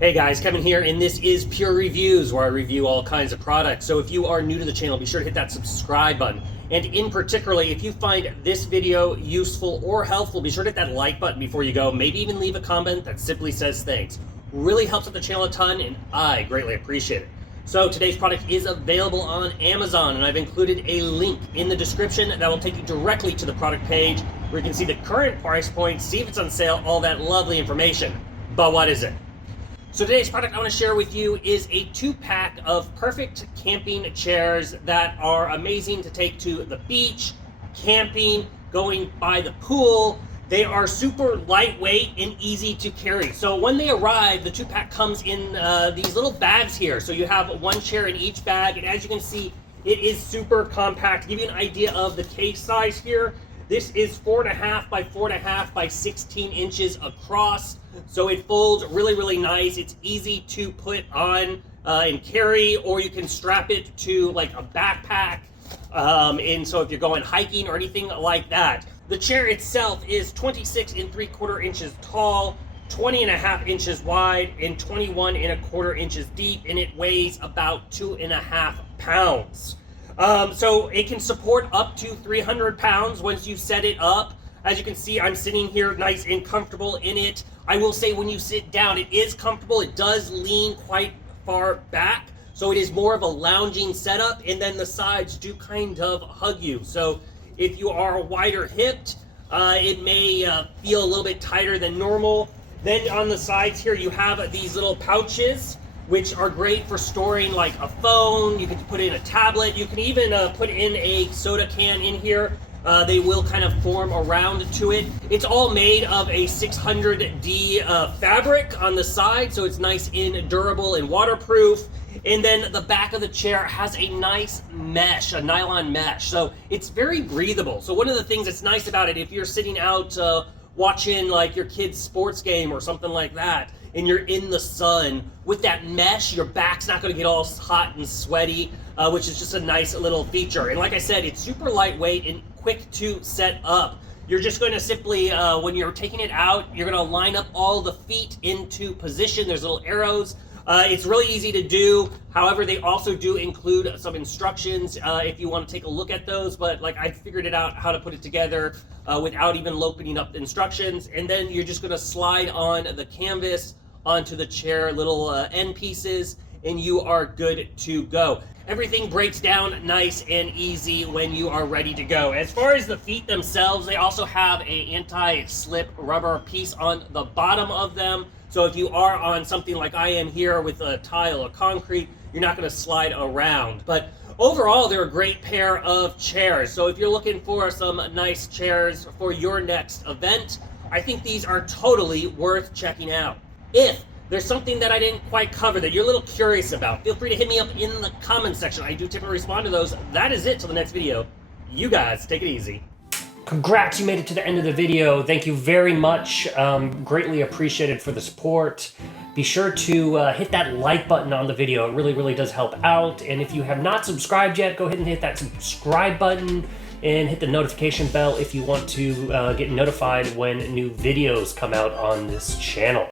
Hey guys, Kevin here, and this is Pure Reviews, where I review all kinds of products. So if you are new to the channel, be sure to hit that subscribe button. And in particular, if you find this video useful or helpful, be sure to hit that like button before you go. Maybe even leave a comment that simply says thanks. Really helps out the channel a ton, and I greatly appreciate it. So today's product is available on Amazon, and I've included a link in the description that will take you directly to the product page, where you can see the current price point, see if it's on sale, all that lovely information. But what is it? So today's product I want to share with you is a 2-pack of perfect camping chairs that are amazing to take to the beach, camping, going by the pool. They are super lightweight and easy to carry. So when they arrive, the 2-pack comes in these little bags here. So you have one chair in each bag, and as you can see, it is super compact. To give you an idea of the case size here, this is 4.5 by 4.5 by 16 inches across. So it folds really, really nice. It's easy to put on and carry, or you can strap it to like a backpack. And so if you're going hiking or anything like that. The chair itself is 26 3/4 inches tall, 20.5 inches wide, and 21.25 inches deep, and it weighs about 2.5 pounds. So it can support up to 300 pounds once you set it up. As you can see, I'm sitting here nice and comfortable in it. I will say when you sit down, it is comfortable. It does lean quite far back, so it is more of a lounging setup, and then the sides do kind of hug you. So if you are wider hipped, it may feel a little bit tighter than normal. Then on the sides here, you have these little pouches, which are great for storing like a phone. You can put in a tablet. You can even put in a soda can in here. They will kind of form around to it. It's all made of a 600D fabric on the side, so it's nice and durable and waterproof. And then the back of the chair has a nice mesh, a nylon mesh, so it's very breathable. So one of the things that's nice about it, if you're sitting out watching like your kid's sports game or something like that, and you're in the sun, with that mesh, your back's not going to get all hot and sweaty, which is just a nice little feature. And like I said, it's super lightweight and quick to set up. You're just going to simply, when you're taking it out, you're going to line up all the feet into position. There's little arrows. It's really easy to do. However, they also do include some instructions if you want to take a look at those. But like I figured it out how to put it together without even opening up the instructions. And then you're just going to slide on the canvas onto the chair, little end pieces, and you are good to go. Everything breaks down nice and easy when you are ready to go. As far as the feet themselves, they also have a anti-slip rubber piece on the bottom of them. So if you are on something like I am here with a tile or concrete, you're not going to slide around. But overall, they're a great pair of chairs. So if you're looking for some nice chairs for your next event, I think these are totally worth checking out. If there's something that I didn't quite cover that you're a little curious about, feel free to hit me up in the comments section. I do typically respond to those. That is it till the next video. You guys take it easy. Congrats, you made it to the end of the video. Thank you very much. Greatly appreciated for the support. Be sure to hit that like button on the video. It really, really does help out. And if you have not subscribed yet, go ahead and hit that subscribe button and hit the notification bell if you want to get notified when new videos come out on this channel.